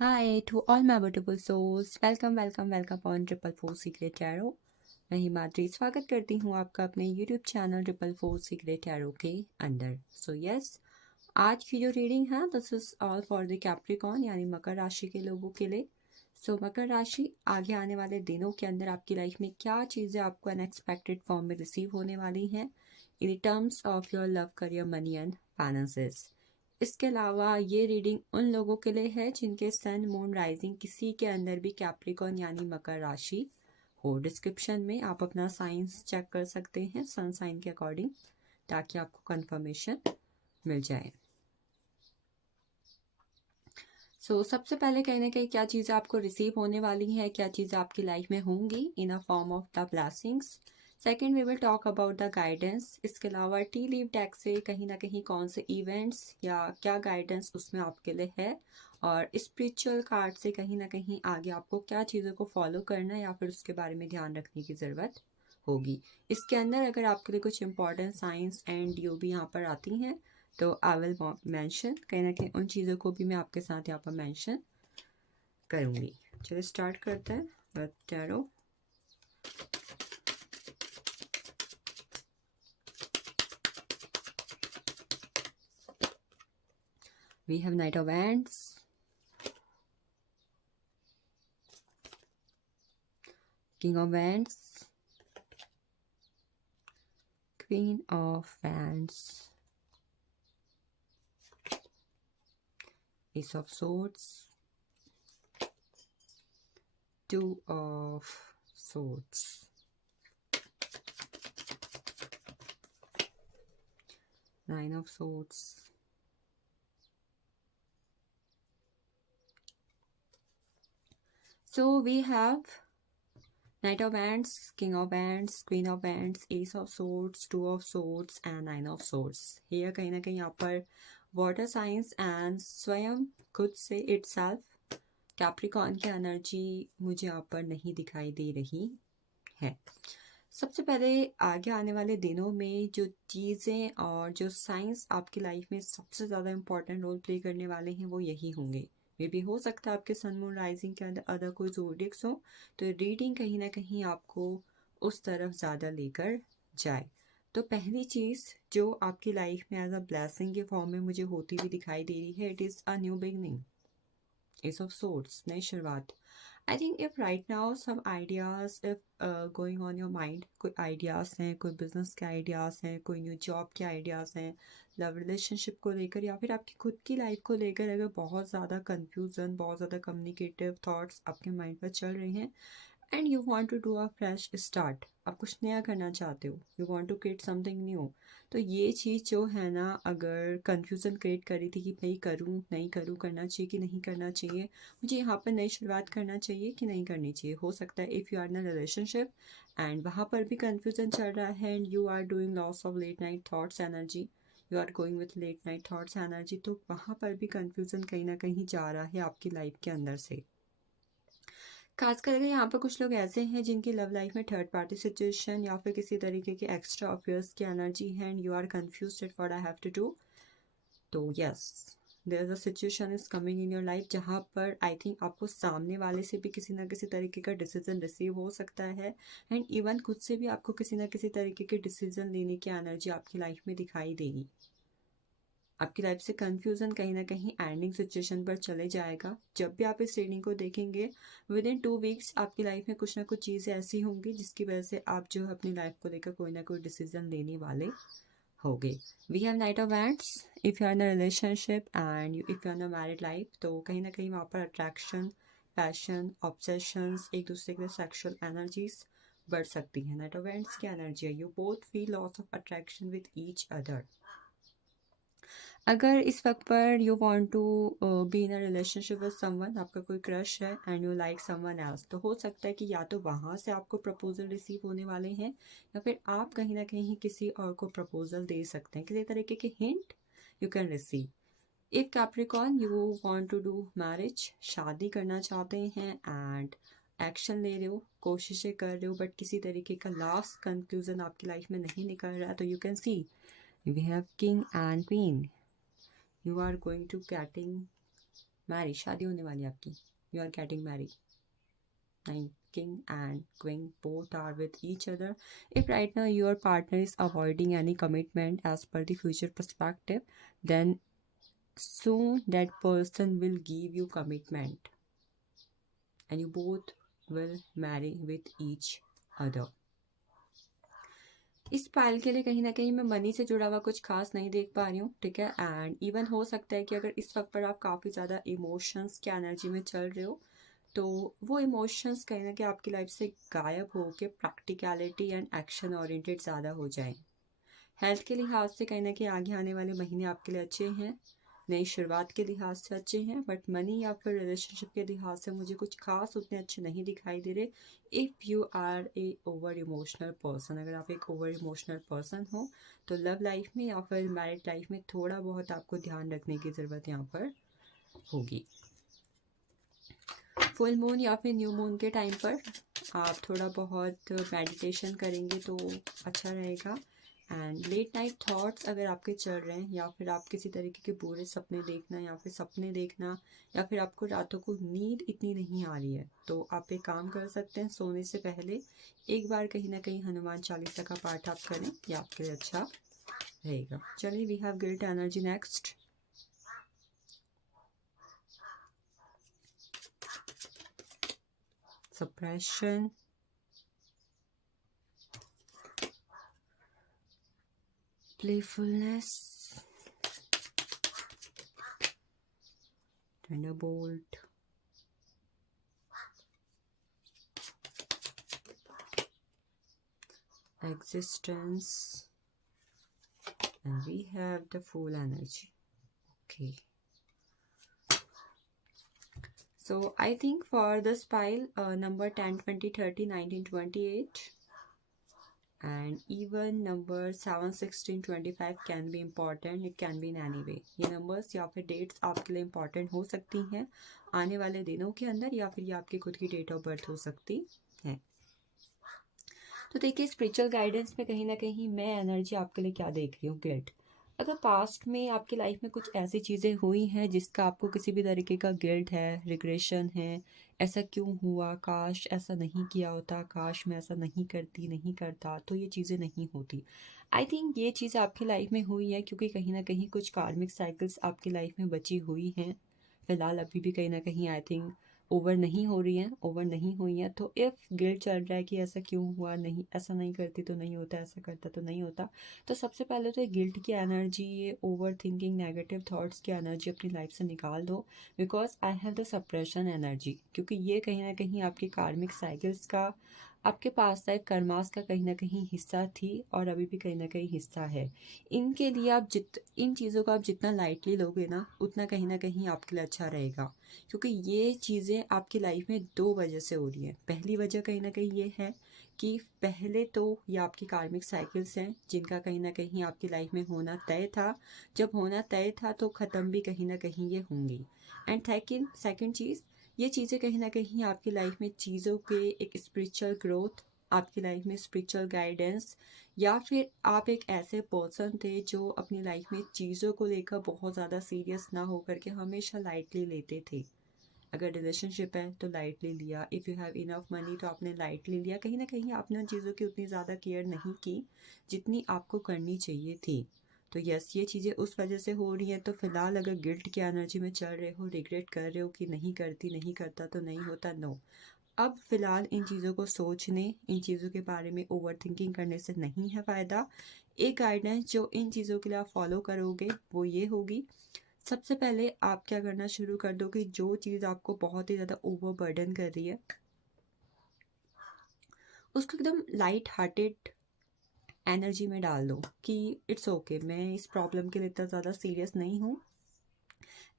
Hi to all my beautiful souls. Welcome on triple four secret tarot. मैं हिमाद्री स्वागत करती हूँ आपका अपने YouTube channel triple four secret tarot के अंदर। सो यस, आज की जो रीडिंग है this is all for the Capricorn यानी मकर राशि के लोगों के लिए। सो मकर राशि, आगे आने वाले दिनों के अंदर आपकी लाइफ में क्या चीज़ें आपको अनएक्सपेक्टेड फॉर्म में रिसीव होने वाली हैं in terms of your love, career, money and finances. इसके अलावा ये रीडिंग उन लोगों के लिए है जिनके सन, मून, राइजिंग किसी के अंदर भी कैप्रिकॉर्न यानी मकर राशि हो। डिस्क्रिप्शन में आप अपना साइंस चेक कर सकते हैं सन साइन के अकॉर्डिंग, ताकि आपको कंफर्मेशन मिल जाए। सबसे पहले कहीं ना कहीं क्या चीज़ें आपको रिसीव होने वाली हैं, क्या चीज़ें आपकी लाइफ में होंगी in a form of the blessings. Second we will talk about the guidance. इसके अलावा टी लीव डेक से कहीं ना कहीं कौन से इवेंट्स या क्या गाइडेंस उसमें आपके लिए है, और स्पिरिचुअल कार्ड से कहीं ना कहीं आगे आपको क्या चीज़ों को फॉलो करना है या फिर उसके बारे में ध्यान रखने की ज़रूरत होगी। इसके अंदर अगर आपके लिए कुछ इंपॉर्टेंट साइंस एंड ड्यू भी यहाँ पर आती हैं तो आई विल मेंशन, कहीं ना कहीं उन चीज़ों को भी मैं आपके साथ यहाँ पर मेंशन करूँगी। चलिए स्टार्ट करते हैं tarot. We have Knight of Wands, King of Wands, Queen of Wands, Ace of Swords, Two of Swords, Nine of Swords, so we have Knight of Wands, King of Wands, Queen of Wands, Ace of Swords, Two of Swords and Nine of Swords। here कहीं ना कहीं यहाँ पर water science and स्वयं खुद से itself Capricorn की energy मुझे यहाँ पर नहीं दिखाई दे रही है। सबसे पहले आगे आने वाले दिनों में जो चीज़ें और जो साइंस आपकी लाइफ में सबसे ज़्यादा इम्पोर्टेंट रोल प्ले करने वाले हैं वो यही होंगे। मे भी हो सकता है आपके सन, मून, राइजिंग के अंदर अदर कोई ज़ोडिएक्स हो, तो रीडिंग कहीं ना कहीं आपको उस तरफ ज़्यादा लेकर जाए। तो पहली चीज़ जो आपकी लाइफ में एज अ ब्लेसिंग के फॉर्म में मुझे होती हुई दिखाई दे रही है, it is a new beginning, as of sorts, नई शुरुआत। I think if right now some ideas if going on your mind, कोई आइडियाज़ हैं, कोई बिजनेस के आइडियाज़ हैं, कोई न्यू जॉब के आइडियाज़ हैं, लव रिलेशनशिप को लेकर या फिर आपकी खुद की लाइफ को लेकर अगर बहुत ज़्यादा कन्फ्यूज़न, बहुत ज़्यादा कम्युनिकेटिव थॉट्स आपके माइंड पर चल रहे हैं and you want to do a fresh start, आप कुछ नया करना चाहते हो, you want to create something new, तो ये चीज़ जो है ना, अगर कन्फ्यूज़न क्रिएट करी थी कि भाई करूँ नहीं करूँ, करना चाहिए कि नहीं करना चाहिए, मुझे यहाँ पर नई शुरुआत करना चाहिए कि नहीं करनी चाहिए, हो सकता है if you are in a relationship and वहाँ पर भी कन्फ्यूज़न चल रहा है and you are doing lots of late night thoughts energy, you are going with late night thoughts energy, तो वहाँ पर भी कन्फ्यूज़न कहीं ना कहीं जा रहा है आपकी लाइफ के अंदर से। खास करके यहाँ पर कुछ लोग ऐसे हैं जिनकी लव लाइफ में थर्ड पार्टी सिचुएशन या फिर किसी तरीके के एक्स्ट्रा अफेयर्स की एनर्जी है and you are confused at what I have to do. तो yes, there is a situation is coming in your life जहाँ पर आई थिंक आपको सामने वाले से भी किसी ना किसी तरीके का डिसीजन रिसीव हो सकता है एंड इवन खुद से भी आपको किसी ना किसी तरीके के डिसीजन लेने की एनर्जी आपकी लाइफ में दिखाई देगी। आपकी लाइफ से कंफ्यूजन कहीं ना कहीं एंडिंग सिचुएशन पर चले जाएगा। जब भी आप इस रीडिंग को देखेंगे विद इन 2 वीक्स आपकी लाइफ में कुछ ना कुछ चीज़ें ऐसी होंगी जिसकी वजह से आप जो है अपनी लाइफ को लेकर कोई ना कोई डिसीजन लेने वाले होगे। We have knight of wands. If you are in a relationship and if you are in a married life, तो कहीं ना कहीं वहाँ पर अट्रैक्शन, पैशन, ऑब्सेशंस, एक दूसरे के सेक्सुअल एनर्जीज बढ़ सकती हैं। नाइट ऑफ वैंड्स की एनर्जी है you both feel lots of attraction with each other. अगर इस वक्त पर you want to be in a relationship with someone, आपका कोई क्रश है and you like someone else, तो हो सकता है कि या तो वहाँ से आपको प्रपोजल रिसीव होने वाले हैं या फिर आप कहीं ना कहीं किसी और को प्रपोजल दे सकते हैं, किसी तरीके के hint you can receive. If Capricorn you want to do marriage, शादी करना चाहते हैं एंड एक्शन ले रहे हो, कोशिशें कर रहे हो, बट किसी तरीके का लास्ट कंक्लूजन आपकी लाइफ में नहीं निकल रहा है, तो you can see we have king and queen, you are going to getting marry, शादी होने वाली है आपकी, you are getting marry. Nine, king and queen both are with each other. If right now your partner is avoiding any commitment as per the future perspective, then soon that person will give you commitment and you both will marry with each other. इस pile के लिए कहीं ना कहीं मैं money से जुड़ा हुआ कुछ खास नहीं देख पा रही हूँ, ठीक है। एंड इवन हो सकता है कि अगर इस वक्त पर आप काफ़ी ज़्यादा इमोशंस की एनर्जी में चल रहे हो तो वो इमोशंस कहीं ना कहीं आपकी लाइफ से गायब हो के प्रैक्टिकलिटी एंड एक्शन ओरिएंटेड ज़्यादा हो जाए। हेल्थ के लिहाज से कहीं ना कहीं आगे आने वाले महीने आपके लिए अच्छे हैं, नई शुरुआत के लिहाज से अच्छे हैं, बट मनी या फिर रिलेशनशिप के लिहाज से मुझे कुछ खास उतने अच्छे नहीं दिखाई दे रहे। If you are a over emotional person, अगर आप एक ओवर इमोशनल पर्सन हो तो लव लाइफ में या फिर मैरिड लाइफ में थोड़ा बहुत आपको ध्यान रखने की ज़रूरत यहाँ पर होगी। फुल मून या फिर न्यू मून के टाइम पर आप थोड़ा बहुत मेडिटेशन करेंगे तो अच्छा रहेगा। एंड लेट नाइट थॉट्स अगर आपके चल रहे हैं या फिर आप किसी तरीके के बुरे सपने देखना या फिर सपने देखना या फिर आपको रातों को नींद इतनी नहीं आ रही है तो आप एक काम कर सकते हैं, सोने से पहले एक बार कहीं ना कहीं हनुमान चालीसा का पाठ आप करें, ये आपके लिए अच्छा रहेगा। चलिए, we have guilt energy next. Suppression, playfulness, Thunderbolt, existence, and we have the full energy. Okay. So I think for this pile, number 10, 20, 30, 19, 28 and even number 7, 16, 25 can be important. It can be in any way. ये numbers या फिर dates आपके लिए important हो सकती हैं आने वाले दिनों के अंदर, या फिर ये आपकी खुद की डेट ऑफ बर्थ हो सकती है। तो देखिए, स्पिरिचुअल गाइडेंस में कहीं ना कहीं मैं एनर्जी आपके लिए क्या देख रही हूँ, गिल्ट। अगर पास्ट में आपकी लाइफ में कुछ ऐसी चीज़ें हुई हैं जिसका आपको किसी भी तरीके का गिल्ट है, रिग्रेशन है, ऐसा क्यों हुआ, काश ऐसा नहीं किया होता, काश मैं ऐसा नहीं करती, नहीं करता तो ये चीज़ें नहीं होती। आई थिंक ये चीज़ आपकी लाइफ में हुई है क्योंकि कहीं ना कहीं कुछ कार्मिक साइकिल्स आपकी लाइफ में बची हुई हैं फिलहाल, अभी भी कहीं ना कहीं आई थिंक ओवर नहीं हो रही हैं, ओवर नहीं हुई हैं। तो इफ़ गिल्ट चल रहा है कि ऐसा क्यों हुआ, नहीं ऐसा नहीं करती तो नहीं होता, ऐसा करता तो नहीं होता, तो सबसे पहले तो ये गिल्ट की एनर्जी, ये ओवर थिंकिंग, नेगेटिव थॉट्स की एनर्जी अपनी लाइफ से निकाल दो। Because I have the suppression energy, क्योंकि ये कहीं ना कहीं आपकी कार्मिक साइकिल्स का, आपके पास लाइफ कर्मास का कहीं ना कहीं हिस्सा थी और अभी भी कहीं ना कहीं हिस्सा है। इनके लिए आप इन चीज़ों को आप जितना लाइटली लोगे ना उतना कहीं ना कहीं आपके लिए अच्छा रहेगा, क्योंकि ये चीज़ें आपकी लाइफ में दो वजह से हो रही हैं। पहली वजह कहीं ना कहीं ये है कि पहले तो ये आपकी कार्मिक साइकिल्स हैं जिनका कहीं ना कहीं आपकी लाइफ में होना तय था, जब होना तय था तो ख़त्म भी कहीं ना कहीं ये होंगी। एंड सेकेंड चीज़, ये चीज़ें कहीं ना कहीं आपकी लाइफ में चीज़ों के एक स्पिरिचुअल ग्रोथ, आपकी लाइफ में स्पिरिचुअल गाइडेंस, या फिर आप एक ऐसे पर्सन थे जो अपनी लाइफ में चीज़ों को लेकर बहुत ज़्यादा सीरियस ना होकर के हमेशा लाइटली लेते थे। अगर रिलेशनशिप है तो लाइटली लिया, if you have enough money तो आपने लाइटली लिया, कहीं ना कहीं आपने उन चीज़ों की उतनी ज़्यादा केयर नहीं की जितनी आपको करनी चाहिए थी। तो यस, ये चीज़ें उस वजह से हो रही हैं। तो फिलहाल अगर गिल्ट की एनर्जी में चल रहे हो, रिग्रेट कर रहे हो कि नहीं करती, नहीं करता तो नहीं होता, नो, अब फिलहाल इन चीज़ों को सोचने, इन चीज़ों के बारे में ओवर थिंकिंग करने से नहीं है फ़ायदा। एक गाइडेंस जो इन चीज़ों के लिए आप फॉलो करोगे वो ये होगी, सबसे पहले आप क्या करना शुरू कर दो कि जो चीज़ आपको बहुत ही ज़्यादा ओवर बर्डन कर रही है उसको एकदम लाइट हार्टेड एनर्जी में डाल दो कि इट्स ओके, मैं इस प्रॉब्लम के लिए इतना ज़्यादा सीरियस नहीं हूँ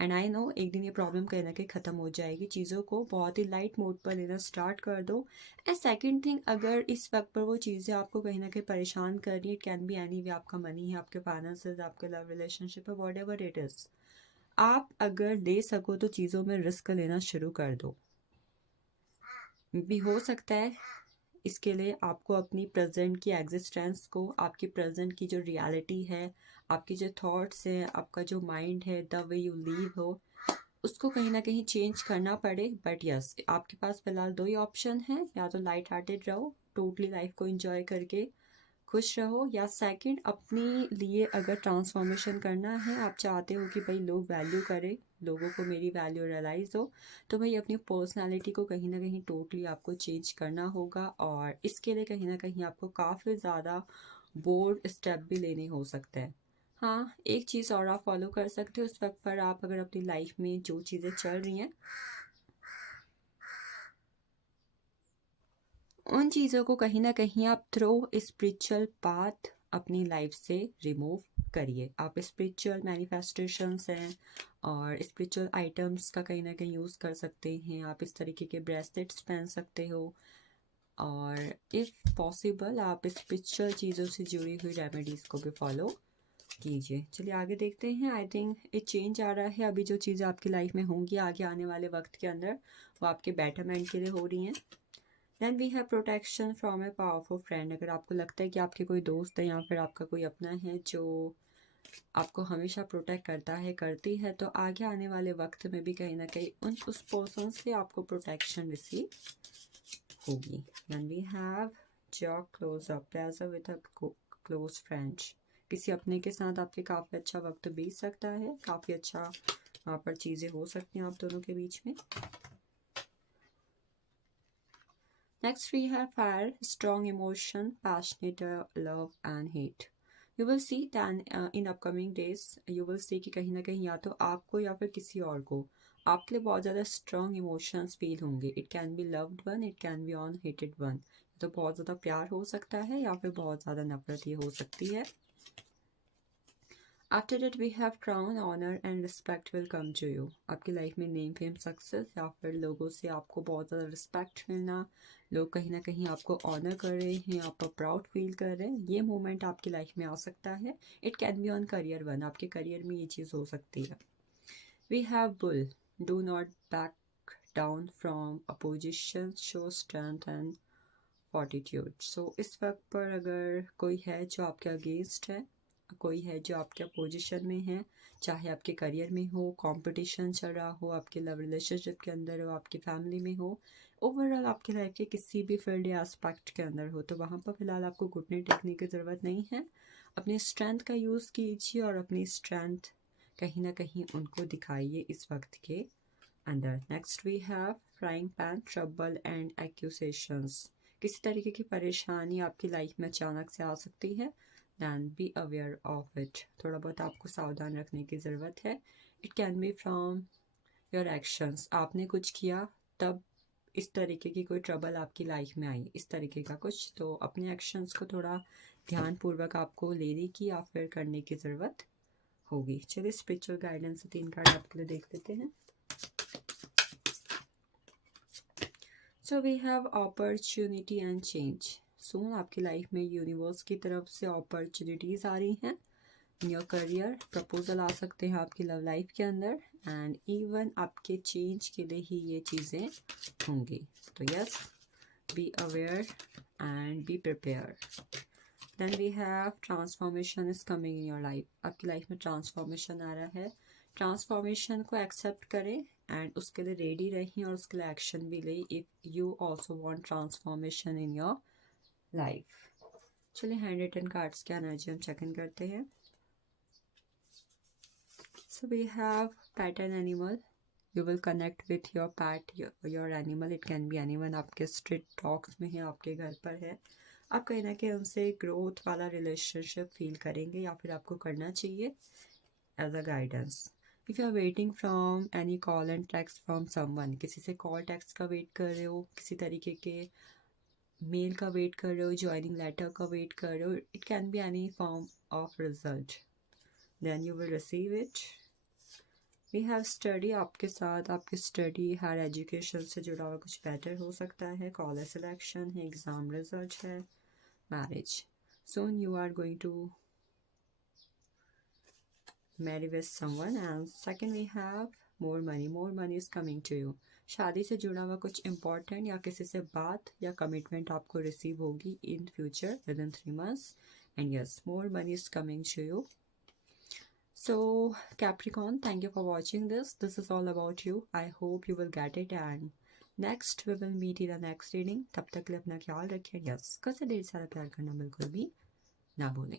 एंड आई नो एक दिन ये प्रॉब्लम कहीं ना कहीं ख़त्म हो जाएगी। चीज़ों को बहुत ही लाइट मोड पर लेना स्टार्ट कर दो। एंड सेकंड थिंग, अगर इस वक्त पर वो चीज़ें आपको कहीं ना कहीं परेशान कर रही है, it can be any way, आपका मनी है, आपके फाइनेंसेस, आपके लव रिलेशनशिप है, वॉट एवर इट इज़, आप अगर ले सको तो चीज़ों में रिस्क लेना शुरू कर दो। भी हो सकता है इसके लिए आपको अपनी प्रेजेंट की एग्जिस्टेंस को, आपकी प्रेजेंट की जो रियलिटी है, आपकी जो थॉट्स हैं, आपका जो माइंड है, द वे यू लीव हो, उसको कहीं ना कहीं चेंज करना पड़े, बट यस आपके पास फिलहाल दो ही ऑप्शन है, या तो लाइट हार्टेड रहो, टोटली लाइफ को एंजॉय करके खुश रहो, या सेकंड अपने लिए अगर ट्रांसफॉर्मेशन करना है, आप चाहते हो कि भाई लोग वैल्यू करें, लोगों को मेरी वैल्यू रियलाइज़ हो, तो भाई अपनी पर्सनालिटी को कहीं ना कहीं टोटली आपको चेंज करना होगा, और इसके लिए कहीं ना कहीं आपको काफ़ी ज़्यादा बोल्ड स्टेप भी लेने हो सकते हैं। हाँ, एक चीज़ और आप फॉलो कर सकते हो उस वक्त पर, आप अगर अपनी लाइफ में जो चीज़ें चल रही हैं उन चीज़ों को कहीं ना कहीं आप थ्रो स्पिरिचुअल पाथ अपनी लाइफ से रिमूव करिए। आप स्पिरिचुअल मैनिफेस्टेशंस हैं और स्पिरिचुअल आइटम्स का कहीं ना कहीं यूज़ कर सकते हैं। आप इस तरीके के ब्रेसलेट्स पहन सकते हो, और इफ़ पॉसिबल आप स्पिरिचुअल चीज़ों से जुड़ी हुई रेमेडीज़ को भी फॉलो कीजिए। चलिए आगे देखते हैं। आई थिंक एक चेंज आ रहा है, अभी जो चीज़ें आपकी लाइफ में होंगी आगे आने वाले वक्त के अंदर, वो आपके बेटरमेंट के लिए हो रही हैं। Then we have protection from a powerful friend. अगर आपको लगता है कि आपके कोई दोस्त है या फिर आपका कोई अपना है जो आपको हमेशा प्रोटेक्ट करता है, करती है, तो आगे आने वाले वक्त में भी कहीं ना कहीं उस पर्सन से आपको प्रोटेक्शन रिसीव होगी। Then we have jaw close up pleasure with a close friends. किसी अपने के साथ आपके काफ़ी अच्छा वक्त बीत सकता है, काफ़ी अच्छा वहाँ पर चीज़ें हो सकती हैं आप दोनों के बीच में। Next we have fire, strong emotion, passionate love and hate. You will see then in upcoming days you will see कि कहीं ना कहीं या तो आपको या फिर किसी और को आपके लिए बहुत ज़्यादा strong emotions feel होंगे. It can be loved one, it can be on hated one. तो बहुत ज़्यादा प्यार हो सकता है या फिर बहुत ज़्यादा नफरत ही हो सकती है। After that we have crown, honour and respect will come to you. आपकी लाइफ में नेम फेम सक्सेस या फिर लोगों से आपको बहुत ज़्यादा रिस्पेक्ट मिलना, लोग कहीं ना कहीं आपको ऑनर कर रहे हैं, आप प्राउड फील कर रहे हैं, ये मोमेंट आपकी लाइफ में आ सकता है। It can be on career one, आपके करियर में ये चीज़ हो सकती है। We have bull, do not back down from opposition, show strength and fortitude. So इस वक्त पर अगर कोई है जो आपके अगेंस्ट है, कोई है जो आपके पोजीशन में है, चाहे आपके करियर में हो, कंपटीशन चल रहा हो, आपके लव रिलेशनशिप के अंदर हो, आपकी फैमिली में हो, ओवरऑल आपकी लाइफ के किसी भी फील्ड या एस्पेक्ट के अंदर हो, तो वहाँ पर फिलहाल आपको घुटने टेकने की ज़रूरत नहीं है। अपनी स्ट्रेंथ का यूज़ कीजिए और अपनी स्ट्रेंथ कहीं ना कहीं उनको दिखाइए इस वक्त के अंदर। Next we have frying pan, trouble and accusations. किसी तरीके की परेशानी आपकी लाइफ में अचानक से आ सकती है, then be aware of it. थोड़ा बहुत आपको सावधान रखने की ज़रूरत है। It can be from your actions, आपने कुछ किया तब इस तरीके की कोई ट्रबल आपकी लाइफ में आई, इस तरीके का कुछ, तो अपने एक्शंस को थोड़ा ध्यानपूर्वक आपको लेने की या फिर करने की ज़रूरत होगी। चलिए स्पिरिचुअल गाइडेंस से 3 कार्ड आपके लिए देख लेते हैं। So we have opportunity and change. Soon आपकी लाइफ में यूनिवर्स की तरफ से अपॉर्चुनिटीज़ आ रही हैं इन योर करियर, प्रपोजल आ सकते हैं आपकी लव लाइफ के अंदर, एंड इवन आपके चेंज के लिए ही ये चीज़ें होंगी। तो yes, be aware and be prepare. Then we have transformation is coming in your life. आपकी लाइफ में ट्रांसफॉर्मेशन आ रहा है, ट्रांसफॉर्मेशन को एक्सेप्ट करें एंड उसके लिए रेडी रहें और उसके लिए एक्शन भी लें if you also want transformation in your life. चलिए हैंड रिटन कार्ड्स के एनर्जी हम चेक इन करते हैं। So we have pet and animal. You will connect with your pet, your animal. It can be anyone. आपके street dogs में है, आपके घर पर है, आप कहीं ना कहीं उनसे ग्रोथ वाला रिलेशनशिप फील करेंगे या फिर आपको करना चाहिए as a guidance. If you are waiting from any call and text from someone, किसी से कॉल टेक्स्ट का वेट कर रहे हो, किसी तरीके के मेल का वेट कर रहे हो, ज्वाइनिंग लेटर का वेट कर रहे हो, it can be any form of result, then you will receive it. We have study, आपके साथ आपकी स्टडी हायर एजुकेशन से जुड़ा हुआ कुछ बेटर हो सकता है, कॉलेज सिलेक्शन है, एग्ज़ाम रिजल्ट है, marriage, soon you are going to marry with someone. And second we have more money is coming to you. शादी से जुड़ा हुआ कुछ इंपॉर्टेंट या किसी से बात या कमिटमेंट आपको रिसीव होगी in future with in 3 months, and yes, more money is coming to you. So Capricorn, thank you for watching this. This is all about you. I hope you will get it, and next we will meet in the next reading. तब तक के लिए अपना ख्याल रखिए. Yes, कल से ढेर सारा प्यार करना बिल्कुल भी ना भूलें.